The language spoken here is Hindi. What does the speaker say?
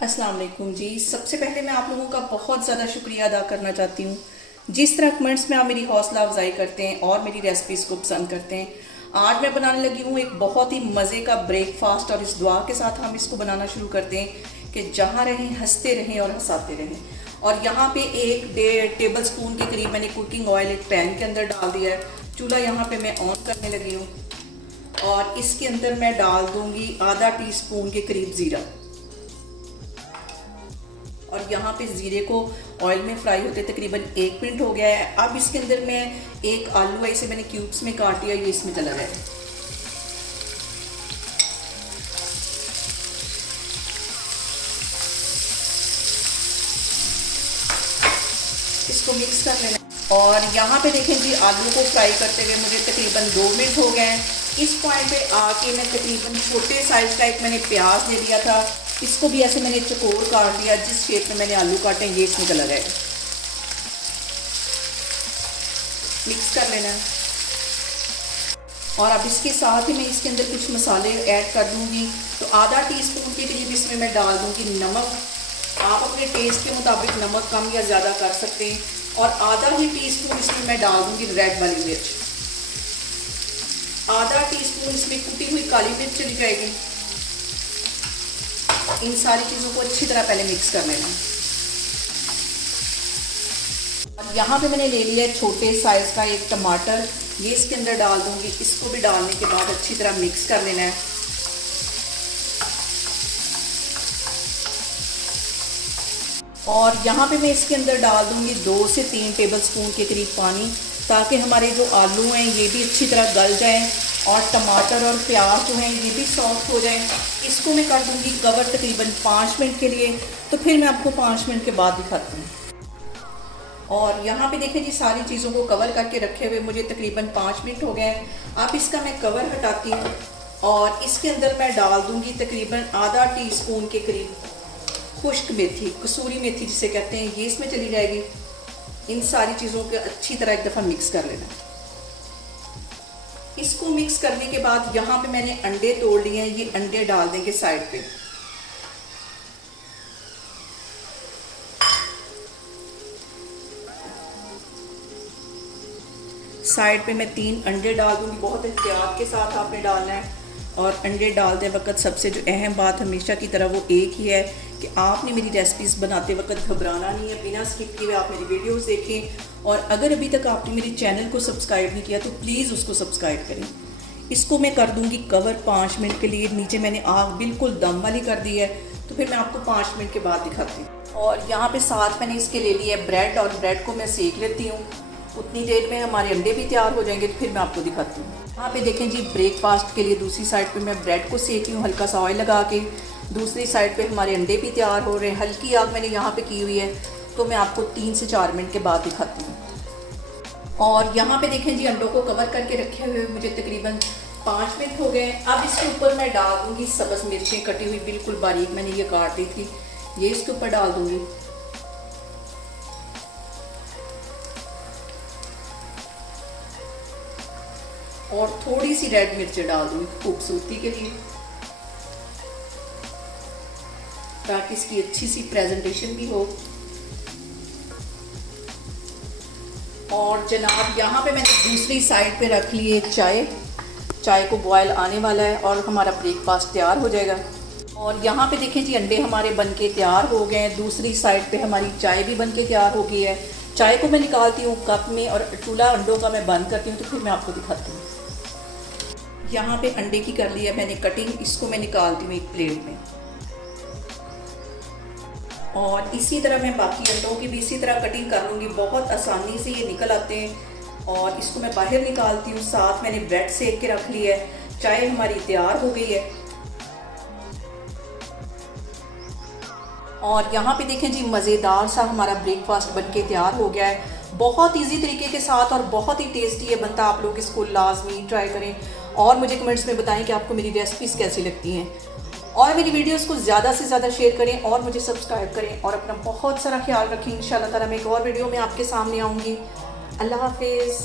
अस्सलाम वालेकुम जी। सबसे पहले मैं आप लोगों का बहुत ज़्यादा शुक्रिया अदा करना चाहती हूँ जिस तरह कमेंट्स में आप मेरी हौसला अफजाई करते हैं और मेरी रेसिपीज़ को पसंद करते हैं। आज मैं बनाने लगी हूँ एक बहुत ही मज़े का ब्रेकफास्ट और इस दुआ के साथ हम इसको बनाना शुरू करते हैं कि जहाँ रहें हंसते रहें और हंसाते रहें। और यहाँ पे 1-1.5 टेबल स्पून के करीब मैंने कुकिंग ऑयल एक पैन के अंदर डाल दिया है। चूल्हा यहाँ पे मैं ऑन करने लगी हूँ और इसके अंदर मैं डाल दूँगी आधा टीस्पून के करीब ज़ीरा। और यहाँ पे ज़ीरे को ऑयल में फ्राई होते तकरीबन 1 मिनट हो गया है। अब इसके अंदर मैं एक आलू ऐसे मैंने क्यूब्स में काट लिया, ये इसमें चला जाए। इसको मिक्स कर लेना और यहाँ पे देखें जी आलू को फ्राई करते हुए मुझे तकरीबन 2 मिनट हो गए हैं। इस पॉइंट पे आके मैं तकरीबन छोटे साइज़ का एक मैंने प्याज दे दिया था, इसको भी ऐसे मैंने चौकोर काट दिया। जिस शेप में मैंने आलू काटे ये इसमें चला जाए। मिक्स कर लेना है और अब इसके साथ ही मैं इसके अंदर कुछ मसाले ऐड कर दूंगी। तो आधा टीस्पून के करीब इसमें मैं डाल दूंगी नमक। आप अपने टेस्ट के मुताबिक नमक कम या ज़्यादा कर सकते हैं। और आधा ही टीस्पून इसमें मैं डाल दूंगी रेड वाली मिर्च। आधा टीस्पून इसमें कुटी हुई काली मिर्च चली जाएगी। इन सारी चीज़ों को अच्छी तरह पहले मिक्स कर लेना। और यहाँ पे मैंने ले लिया है छोटे साइज़ का एक टमाटर, ये इसके अंदर डाल दूंगी। इसको भी डालने के बाद अच्छी तरह मिक्स कर लेना है। और यहाँ पे मैं इसके अंदर डाल दूंगी 2 से 3 टेबल स्पून के करीब पानी, ताकि हमारे जो आलू हैं ये भी अच्छी तरह गल जाएं और टमाटर और प्याज जो हैं ये भी सॉफ्ट हो जाएं। इसको मैं कर दूंगी कवर तकरीबन 5 मिनट के लिए। तो फिर मैं आपको 5 मिनट के बाद दिखाती हूँ। और यहाँ पे देखें जी सारी चीज़ों को कवर करके रखे हुए मुझे तकरीबन 5 मिनट हो गए हैं। अब इसका मैं कवर हटाती हूँ और इसके अंदर मैं डाल दूँगी तकरीबन आधा टीस्पून के करीब खुश्क मेथी, कसूरी मेथी जिसे कहते हैं, ये इसमें चली जाएगी। इन सारी चीज़ों को अच्छी तरह एक दफ़ा मिक्स कर लेना। इसको मिक्स करने के बाद यहाँ पे मैंने अंडे तोड़ लिए हैं, ये अंडे डाल देंगे साइड पे। साइड पे मैं 3 अंडे डाल दूंगी। बहुत एहतियात के साथ आपने डालना है। और अंडे डालते वक्त सबसे जो अहम बात हमेशा की तरह वो एक ही है कि आपने मेरी रेसिपीज़ बनाते वक्त घबराना नहीं है। बिना स्किप किए आप मेरी वीडियोस देखें। और अगर अभी तक आपने मेरे चैनल को सब्सक्राइब नहीं किया तो प्लीज़ उसको सब्सक्राइब करें। इसको मैं कर दूंगी कवर 5 मिनट के लिए। नीचे मैंने आग बिल्कुल दम वाली कर दी है। तो फिर मैं आपको 5 मिनट के बाद दिखाती हूँ। और यहाँ पे साथ मैंने इसके ले लिया है ब्रेड, और ब्रेड को मैं सेक लेती हूँ। उतनी देर में हमारे अंडे भी तैयार हो जाएंगे। तो फिर मैं आपको दिखाती हूँ। यहाँ पे देखें जी ब्रेकफास्ट के लिए दूसरी साइड पे मैं ब्रेड को सेक रही हूँ हल्का सा ऑयल लगा के। दूसरी साइड पे हमारे अंडे भी तैयार हो रहे हैं। हल्की आग मैंने यहाँ पे की हुई है। तो मैं आपको 3 से 4 मिनट के बाद दिखाती हूँ। और यहाँ पे देखें जी अंडों को कवर करके रखे हुए मुझे तकरीबन 5 मिनट हो गए। अब इसके ऊपर मैं डाल दूँगी सब्ज़ मिर्चें कटी हुई बिल्कुल बारीक, मैंने ये काट दी थी, ये इसके ऊपर डाल दूँगी। और थोड़ी सी रेड मिर्च डाल दूँगी खूबसूरती के लिए, ताकि इसकी अच्छी सी प्रेजेंटेशन भी हो। और जनाब यहाँ पे मैंने दूसरी साइड पे रख ली एक चाय को बॉयल आने वाला है और हमारा ब्रेकफास्ट तैयार हो जाएगा। और यहाँ पे देखें जी अंडे हमारे बनके तैयार हो गए हैं। दूसरी साइड पे हमारी चाय भी बनके तैयार हो गई है। चाय को मैं निकालती हूँ कप में और चूल्हा अंडों का मैं बंद करती हूँ। तो फिर मैं आपको दिखाती हूँ। यहाँ पे अंडे की कर ली है मैंने कटिंग, इसको मैं निकालती हूँ एक प्लेट में। और इसी तरह मैं बाकी अंडों की भी इसी तरह कटिंग कर लूँगी। बहुत आसानी से ये निकल आते हैं। और इसको मैं बाहर निकालती हूँ। साथ मैंने ब्रेड सेक के रख ली है। चाय हमारी तैयार हो गई है। और यहाँ पे देखें जी मज़ेदार सा हमारा ब्रेकफास्ट बनके तैयार हो गया है। बहुत इजी तरीके के साथ और बहुत ही टेस्टी है बनता। आप लोग इसको लाजमी ट्राई करें और मुझे कमेंट्स में बताएं कि आपको मेरी रेसिपीज़ कैसी लगती हैं। और मेरी वीडियोस को ज़्यादा से ज़्यादा शेयर करें और मुझे सब्सक्राइब करें। और अपना बहुत सारा ख्याल रखें। इंशाल्लाह ताला मैं एक और वीडियो में आपके सामने आऊँगी। अल्लाह हाफिज़।